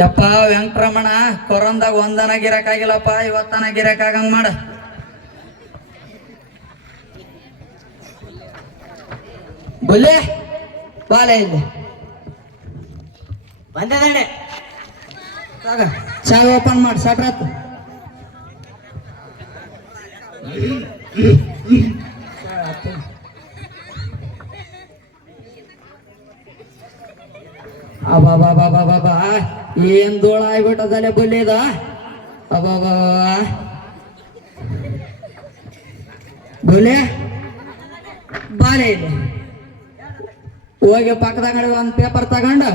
ಯಪ್ಪ ವೆಂಕಟರಮಣ ಕೊರಂದಾಗ ಒಂದನ ಗಿರಕಾಗಿಲ್ಲಪ್ಪ ಇವತ್ತನ ಗಿರಕಾಗಂಗ್ ಮಾಡ. ಬುಲೆ ಬಾಲೆ ಇಲ್ಲಿ ಬಂದದಣ್ಣೆ ಚಾ ಓಪನ್ ಮಾಡಿ ಸಾಕ್ರಾತು. ಅಬಾಬಾಬಾಬಾಬಾ ಏನ್ ಧೂಳ ಆಗ್ಬಿಟ್ಟದಲ್ಲೇ ಬುಲ್ಲಿದ. ಅಬಾಬಾ ಬುಲೆ ಬಾಲೆ ಇಲ್ಲಿ ಹೋಗಿ ಪಕ್ಕದಾಗ ಒಂದ್ ಪೇಪರ್ ತಗೊಂಡು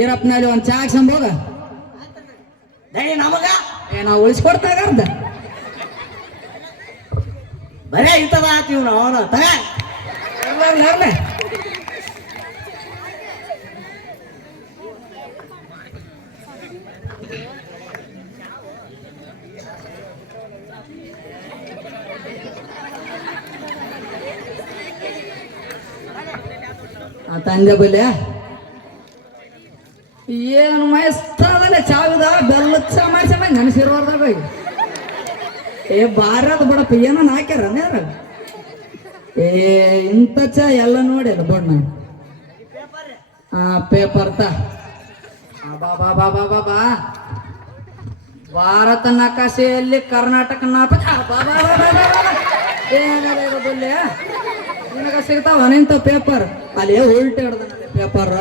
ಈರಪ್ಪನಲ್ಲಿ ಒಂದ್ ಚಾ ಹಾಕ್ಸಂಬೋದ. ನಮಗ ನಾವು ಉಳಿಸ್ಕೊಡ್ತಾಗರ್ದ ಬರೇ ಇಂಥದ ಆತೀವ್ ನಾವು ತಗ ತಂದೆ ಬಲ್ಯ ಏನು ಮೈಸ್ತದಲ್ಲ ಚಾವಿದ ಬೆಲ್ಲದ ಚಾ ಮಾಡಿಸ ನೆನಸಿರೋರ್ದಾಗ ಏ ಬಾರದ ಬಡಪ್ಪ ಏನೋ ಹಾಕ್ಯಾರ ನೇರ ಏ ಇಂಥ ಚಾ ಎಲ್ಲ ನೋಡಿಲ್ಲ ಬಣ್ಣ. ಪೇಪರ್ ಬಾ ಭಾರತ ನಕಾಶೆಯಲ್ಲಿ ಕರ್ನಾಟಕ ಏನಿಲ್ಲ ನಿನಗ ಸಿಗ್ತಾವ ನಿಂತ ಪೇಪರ್ ಅಲ್ಲಿ ಉಲ್ಟಿ ಹಿಡ್ದ ಪೇಪರ್.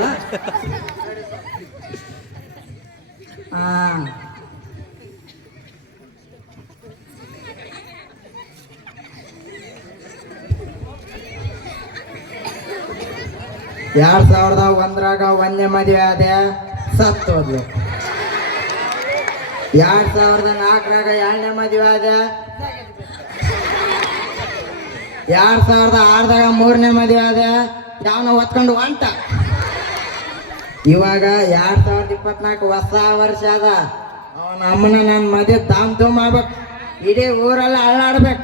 ಎರಡ್ ಸಾವಿರದ ಒಂದರಾಗ ಒಂದೇ ಮದುವೆ ಆದ ಸತ್ತು ಹೋದ್ಲು. 2004ರಾಗ ಎರಡನೇ ಮದುವೆ ಆದ. 2006ದಾಗ ಮೂರನೇ ಮದುವೆ ಆದ. ಯಾವನ ಹೊತ್ಕೊಂಡು ಹೊಂಟ. ಇವಾಗ 2024 ಹೊಸ ವರ್ಷ ಅದ. ಅವನ ಅಮ್ಮನ ನನ್ನ ಮದುವೆ ಧಾಮ್ ಧೂಮ್ ಆಗ್ಬೇಕು. ಇಡೀ ಊರೆಲ್ಲ ಅಳ್ಳಾಡ್ಬೇಕು.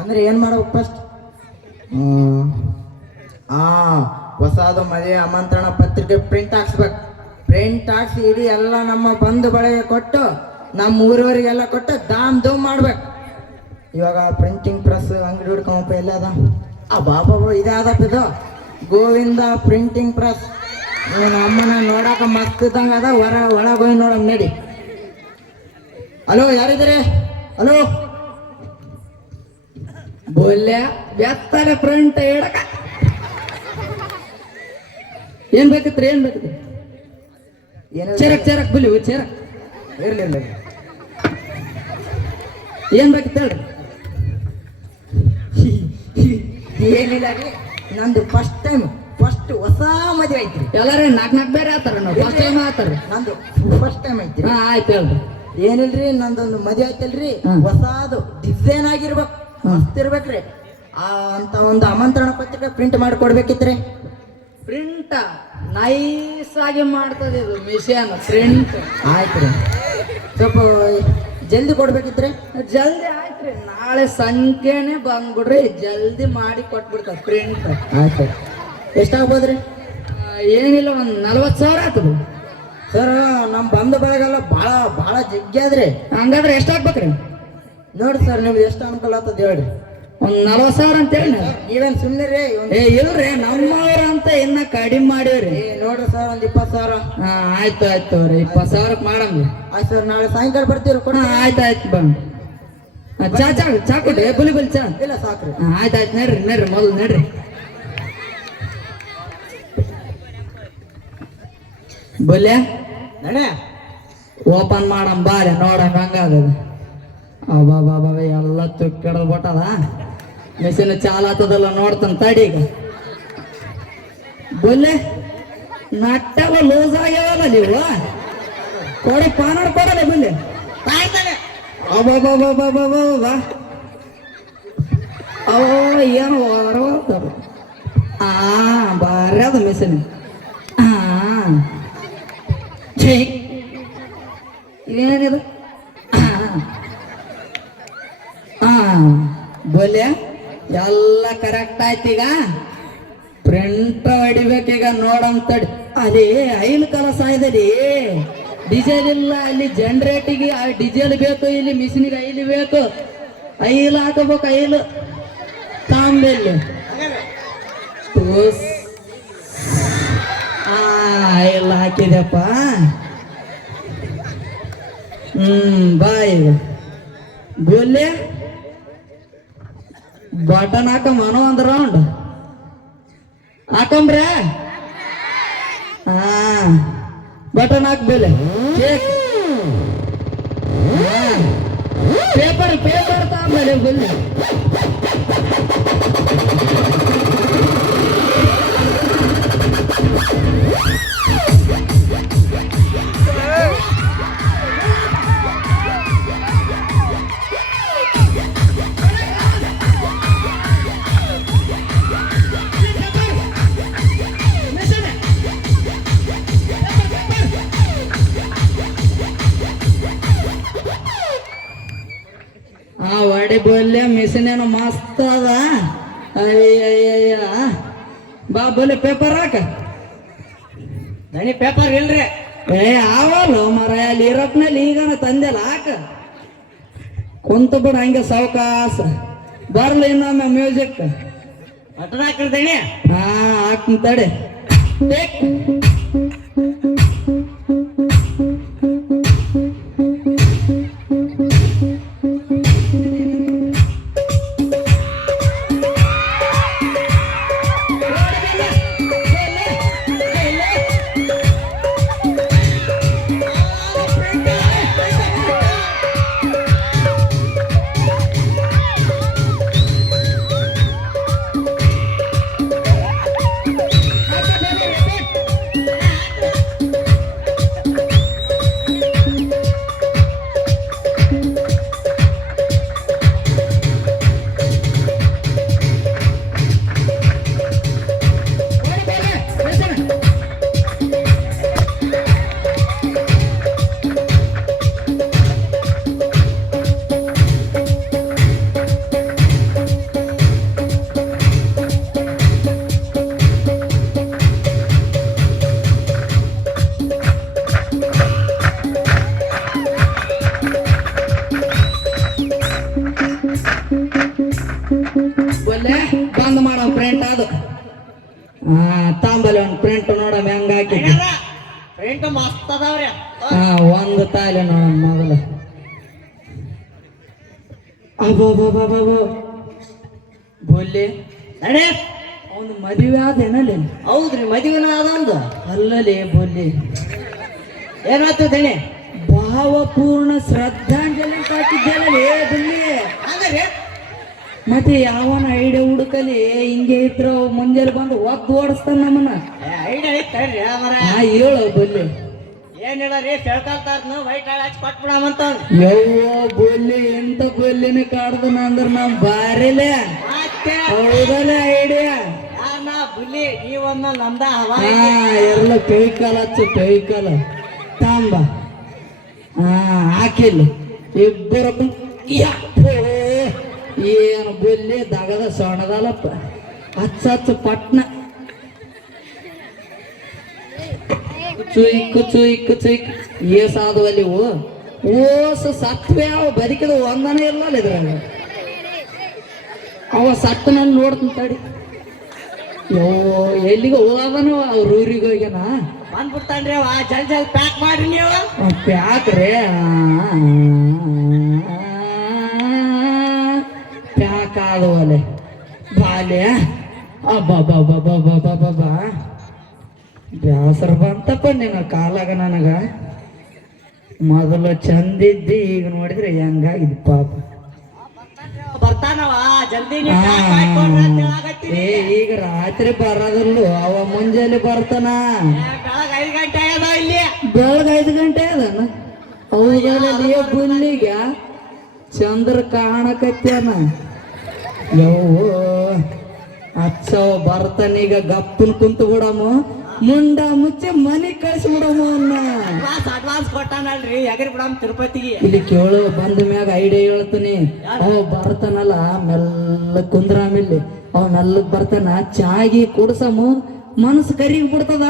ಅಂದ್ರೆ ಏನ್ ಮಾಡ್ಬೇಕು ಫಸ್ಟ್? ಹೊಸದು ಮದುವೆ ಆಮಂತ್ರಣ ಪತ್ರಿಕೆ ಪ್ರಿಂಟ್ ಹಾಕ್ಸ್ಬೇಕು. ಪ್ರಿಂಟ್ ಹಾಕ್ಸಿ ಇಡೀ ಎಲ್ಲ ನಮ್ಮ ಬಂಧು ಬಳಗೆ ಕೊಟ್ಟು ನಮ್ಮ ಊರವರಿಗೆಲ್ಲ ಕೊಟ್ಟು ಧಾಮ್ ಧೂಮ್ ಮಾಡ್ಬೇಕು. ಇವಾಗ ಪ್ರಿಂಟಿಂಗ್ ಪ್ರೆಸ್ ಅಂಗಡಿ ಹುಡ್ಕೊಂಬಪ್ಪ ಎಲ್ಲ ಅದ. ಬಾಬಾ ಇದಾದಪ್ಪ ಇದು ಗೋವಿಂದ ಪ್ರಿಂಟಿಂಗ್ ಪ್ರೆಸ್. ಇವನ ಅಮ್ಮನ ನೋಡಾಕ ಮಸ್ತ್ ಇದ್ದಂಗ ಅದ. ಒಳಗೆ ಹೋಗಿ ನೋಡಮ್ ನಡಿ. ಹಲೋ ಯಾರಿದ್ದೀರಿ? ಹಲೋ ಬೋಲ್ಯ ಬೆತ್ತಲೆ ಪ್ರಿಂಟ್ ಹೇಳಕ ಏನ್ ಬೇಕಿತ್ರಿ? ಏನ್ ಬೇಕಿತ್ರಿ? ಚೆರಕ್ ಬುಲಿ ಚೆರಕ್ ಇರ್ಲಿಲ್ಲ. ಏನ್ ಬೇಕಿತ್ತು ಹೇಳ್ರಿ? ಏನಿಲ್ಲ ರೀ, ನಂದು ಫಸ್ಟ್ ಹೊಸ ಮದುವೆ ಐತ್ರಿ. ಎಲ್ಲಾರೇ ನಾಲ್ಕು ಬೇರೆ ಆತಾರ. ನಾವು ಫಸ್ಟ್ ಟೈಮ್ ಆತಾರ. ನಂದು ಫಸ್ಟ್ ಟೈಮ್ ಐತ್ರಿ. ಆಯ್ತು ಹೇಳ್ರಿ. ಏನಿಲ್ರಿ, ನಂದೊಂದು ಮದುವೆ ಐತಲ್ರಿ, ಹೊಸದು ಡಿಸೈನ್ ಆಗಿರ್ಬೇಕು, ಮಸ್ತ್ ಇರ್ಬೇಕ್ರಿ. ಅಂತ ಒಂದು ಆಮಂತ್ರಣ ಪತ್ರಿಕೆ ಪ್ರಿಂಟ್ ಮಾಡಿ ಕೊಡ್ಬೇಕಿತ್ರಿ. ಪ್ರಿಂಟ್ ನೈಸ್ ಆಗಿ ಮಾಡ್ತದೆ ಇದು ಮಿಷನ್ ಪ್ರಿಂಟ್. ಆಯ್ತ್ರಿ, ಸ್ವಲ್ಪ ಜಲ್ದಿ ಕೊಡ್ಬೇಕಿತ್ರಿ. ಜಲ್ದಿ ಆಯ್ತ್ರಿ, ನಾಳೆ ಸಂಜೆನೆ ಬಂದ್ಬಿಡ್ರಿ, ಜಲ್ದಿ ಮಾಡಿ ಕೊಟ್ಬಿಡ್ತಾರ ಪ್ರಿಂಟ್. ಆಯ್ತು, ಎಷ್ಟಾಗ್ಬೋದ್ರಿ? ಏನಿಲ್ಲ, ಒಂದು 40,000 ಆಗ್ತದೆ ಸರ್. ನಮ್ಮ ಬಂಧು ಬಳಗೆಲ್ಲ ಭಾಳ ಜಗ್ಗಿ ಆದ್ರಿ. ಹಂಗಾದ್ರೆ ಎಷ್ಟಾಗ್ಬೇಕ್ರಿ? ನೋಡಿ ಸರ್, ನಿಮ್ದು ಎಷ್ಟು ಅನುಕೂಲ ಆಗ್ತದೆ ಹೇಳ್ರಿ. ಒಂದು 40,000 ಅಂತ ಹೇಳಿ. ನೀವೇನು ಸುಮ್ಮನೆ ರೀ? ಇಲ್ರಿ, ನಮ್ಮವ್ರ ಅಂತ ಇನ್ನ ಕಡಿಮೆ ಮಾಡಿವ್ರಿ. ನೋಡ್ರಿ ಸರ್, ಒಂದು 20,000. ಆಯ್ತು ರೀ, 20,000ಕ್ಕೆ ಮಾಡಮ್ರಿ. ಆಯ್ತು ಸರ್, ನಾಳೆ ಸಾಯಂಕಾಲ ಬರ್ತೀವಿ. ಆಯ್ತು ಬಂದ್ ಚಾ ಕೊಡ್ರಿ. ಬುಲಿ ಚಾ ಇಲ್ಲ ಸಾಕ್ರಿ. ಆಯ್ತು ನಡ್ರಿ ಮೊದಲು ನಡ್ರಿ. ಬುಲ್ಯ ನಡೆ ಓಪನ್ ಮಾಡಮ್ ಬಾರಿ, ನೋಡಂಗ ಹಂಗಾಗದ. ಅಬ್ಬಾ ಎಲ್ಲ ತುಕ್ಕಿಡದ್ ಬಿಟ್ಟದ. ಮಿಷಿನ್ ಚಾಲ ಆಗ್ತದಲ್ಲ, ನೋಡ್ತಾನ ತಡಿ. ಈಗ ಬುಲ್ಲೆ ನಟ್ಟೆಲ್ಲ ಲೂಸ್ ಆಗ್ಯಾವಲ್ಲ ನೀವು. ಕೊಡಿ ಪಾನಡ್ ಕೊಡಲ್ಲ ಬುಲ್ಲೆ. ಅಬ್ಬಾ ಏನು ಹೊರವಾಗ್ತಾರ. ಬಾರಿ ಅದ ಮಿಷಿನ್. ಇದೇನಿದು? ಬೋಲ್ಯ ಎಲ್ಲ ಕರೆಕ್ಟ್ ಆಯ್ತು. ಈಗ ಪ್ರಿಂಟ್ ಹೊಡಿಬೇಕೀಗ. ನೋಡಂತಡಿ ಅಲ್ಲಿ ಐಲ್ ಕಲಸ ಇದೆ. ಡೀಸೆಲ್ ಇಲ್ಲ, ಅಲ್ಲಿ ಜನರೇಟಿಗೆ ಡೀಸೆಲ್ ಬೇಕು, ಇಲ್ಲಿ ಮಿಷಿನಿಗೆ ಐಲು ಬೇಕು, ಐಲು ಹಾಕಬೇಕು, ಐಲು ತಾಂಬೆಲ್ಲಿ ಐಲು ಹಾಕಿದೆಪ್ಪ. ಬಾಯ್ ಬೋಲೆ ಬಟನ್ ಹಾಕಮ್ಮನೋ ಒಂದ್ ರೌಂಡ್ ಹಾಕಂಬ್ರೆ. ಬಟನ್ ಹಾಕ್ಬೇಲೆ, ಪೇಪರ್ ಪೇಪರ್ ತಾಂಬಲೆ ಬಲ್ಲಿ. ವಾಡಿ ಬೋಲ್ಯ ಮಿಷನ್ ಏನೋ ಮಸ್ತ್ ಅದ. ಅಯ್ಯ ಬಾ ಬೋಲೆ ಪೇಪರ್ ಹಾಕ. ದಣಿ ಪೇಪರ್ ಇಲ್ರಿ. ಅವಲ್ಲ ಮರ ಅಲ್ಲಿ ಯುರೋಪ್ನಲ್ಲಿ ಈಗನ ತಂದೆಲ್ಲ ಹಾಕ. ಕುಂತ ಬಿಡ ಹಂಗೆ ಸಾವಕಾಸ ಬರ್ಲಿ ಇನ್ನೊಮ್ಮೆ ಮ್ಯೂಸಿಕ್. ಬಟನ್ ಹಾಕ್ರಿ ದಣಿ. ಹಾಕ್ತೀನಿ ತಡೆ. ಬಂದ್ ಮಾಡೋ ಪ್ರಿಂಟ್ ಅದು. ತಾಂಬಲೆ ಒಂದು ಪ್ರಿಂಟ್ ನೋಡಮ್ ಹೆಂಗ ಹಾಕಿದ್ವಿ. ಪ್ರಿಂಟ್ ಮಸ್ತ್ ಅದಾವ್ರಿ. ಒಂದು ತಾಯಿಲೆ ನೋಡ ಮೊದಲು. ಬೋಲಿ ನಡೆ ಅವನು ಮದುವೆ ಆದೇನಲ್ಲಿ. ಹೌದ್ರಿ, ಮದುವೆನ ಅದೊಂದು ಅಲ್ಲಲ್ಲಿ ಬೋಲಿ ಏನಾಯ್ತು ದಣಿ? ಭಾವಪೂರ್ಣ ಶ್ರದ್ಧಾಂಜಲಿ ಹಾಕಿದ್ದೇನಲ್ಲಿ ಬುಲ್ಲಿ. ಹಂಗಾರಿ ಮತ್ತೆ ಯಾವನ ಐಡಿಯಾ ಹುಡುಕಲಿ ಹಿಂಗೆ ಇದ್ರ ಮುಂಜಾನೆ ಬಂದು ಒದ್ದು ಓಡಿಸ್ತಾನ ನಮ್ಮನ್ನ. ಐಡಿಯಾ ಐತಲ್ರಿ ಮರ. ಹೇಳು ಬುಲ್ಲಿ. ಏನ್ ಹೇಳರಿ, ಕೇಳ್ಕೊಳ್ತಾರ ವೈಟ್ ಹಚ್ಚಿ ಕೊಟ್ಬಿಡಮಂತ. ಯವ್ವ ಬುಲ್ಲಿ ಎಂತ ಬುಲ್ಲಿನ ಕಾಡ್ದನ ಅಂದ್ರ ನಮ್ ಬಾರಿಲೆ. ಹೌದಲ್ಲ ಐಡಿಯಾ? ಬುಲ್ಲಿ ನೀವೊಂದ ನಂದ ಎಲ್ಲ ಕೈಕಾಲ ಹಚ್ಚು ಕೈಕಾಲ ತಾಂಬ. ಹಾಕಿಲ್ಲ ಇಬ್ಬರ ಏನು ಬುಲ್ಲಿ ದಗದ ಸೊಣದಲ್ಲಪ್ಪ. ಹಚ್ಚ ಪಟ್ನ ಚುಯ್ಕು ಚುಯ್ಕು ಚುಯ್ಕು ಏಸಾದವು ಅಲ್ಲಿ ಓಸ ಸತ್ವೆ ಅವ ಬದುಕಿದ ಒಂದನೇ ಇಲ್ಲ ಇದ್ರಾಗ. ಅವ ಸತ್ತನಲ್ಲಿ ನೋಡ್ತೀನಿ ತಡಿ. ಎಲ್ಲಿಗೆ ಹೋದನು ಅವ್ರ ಊರಿಗೆ ಹೋಗ್ಯಾನ. ಬಂದ್ಬಿಡ್ತಾನ್ರಿ ಅವ. ಜಲ್ ಜಲ್ ಪ್ಯಾಕ್ ಮಾಡ್ರಿ ನೀವು. ಪ್ಯಾಕ್ ರೇ ಪ್ಯಾಕ್ ಆದವಲೆ ಬಾಲ್ಯ. ಅಬ್ಬಬ್ಬಬ್ಬಬ್ಬಬ್ಬಬ್ಬ ಬ್ಯಾಸರ ಬಂತಪ್ಪ ನಿನ್ನ ಕಾಲಾಗ ನನಗ. ಮೊದಲು ಚಂದಿದ್ದಿ, ಈಗ ನೋಡಿದ್ರೆ ಹೆಂಗಾಗಿದ್ ಪಾಪ. ಬರ್ತಾನವ ಜಲ್ದಿ. ಈಗ ರಾತ್ರಿ ಬರೋದಿಲ್ಲ, ಅವ ಮುಂಜಾನೆ ಬರ್ತಾನ. ಬೆಳಗ್ಗೆ 5 ಗಂಟೆ ಅದ ಇಲ್ಲಿ. ಬೆಳಗ್ಗೆ 5 ಗಂಟೆ ಅದನ. ಹೌದಲ್ಲ ಬುಲ್ಲಿಗ ಚಂದ್ರ ಕಾಣಕತ್ಯಾನ. ಯವ್ವ ಹಚ್ಚವ ಬರ್ತಾನೀಗ. ಗಪ್ಪನ್ ಕುಂತು ಬಿಡಮ್ಮ, ಮುಂಡ ಮುಚ್ಚೆ ಮನೆ ಕಳಿಸಿ ಬಿಡಮ್ಮ. ಅಡ್ವಾನ್ಸ್ ಕೊಟ್ಟಾನಲ್ರಿ, ಎಗರಿ ಬಿಡಮ್ ತಿರುಪತಿಗೆ. ಇಲ್ಲಿ ಕೇಳು, ಬಂದ ಮ್ಯಾಗ ಐಡಿಯಾ ಹೇಳ್ತೀನಿ. ಅವ ಬರ್ತಾನಲ್ಲ ಮೆಲ್ಲ ಕುಂದ್ರಾಮಿಲ್ಲಿ. ಅವ ಮೆಲ್ಲಗ್ ಬರ್ತಾನ, ಚಾಗಿ ಕುಡ್ಸಮ್ಮ, ಮನಸ್ಸು ಕರಿಗ್ ಬಿಡ್ತದ,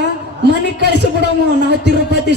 ಮನೆ ಕಳಿಸಿ ಬಿಡಮ್ಮ. ನಾ ತಿರುಪತಿ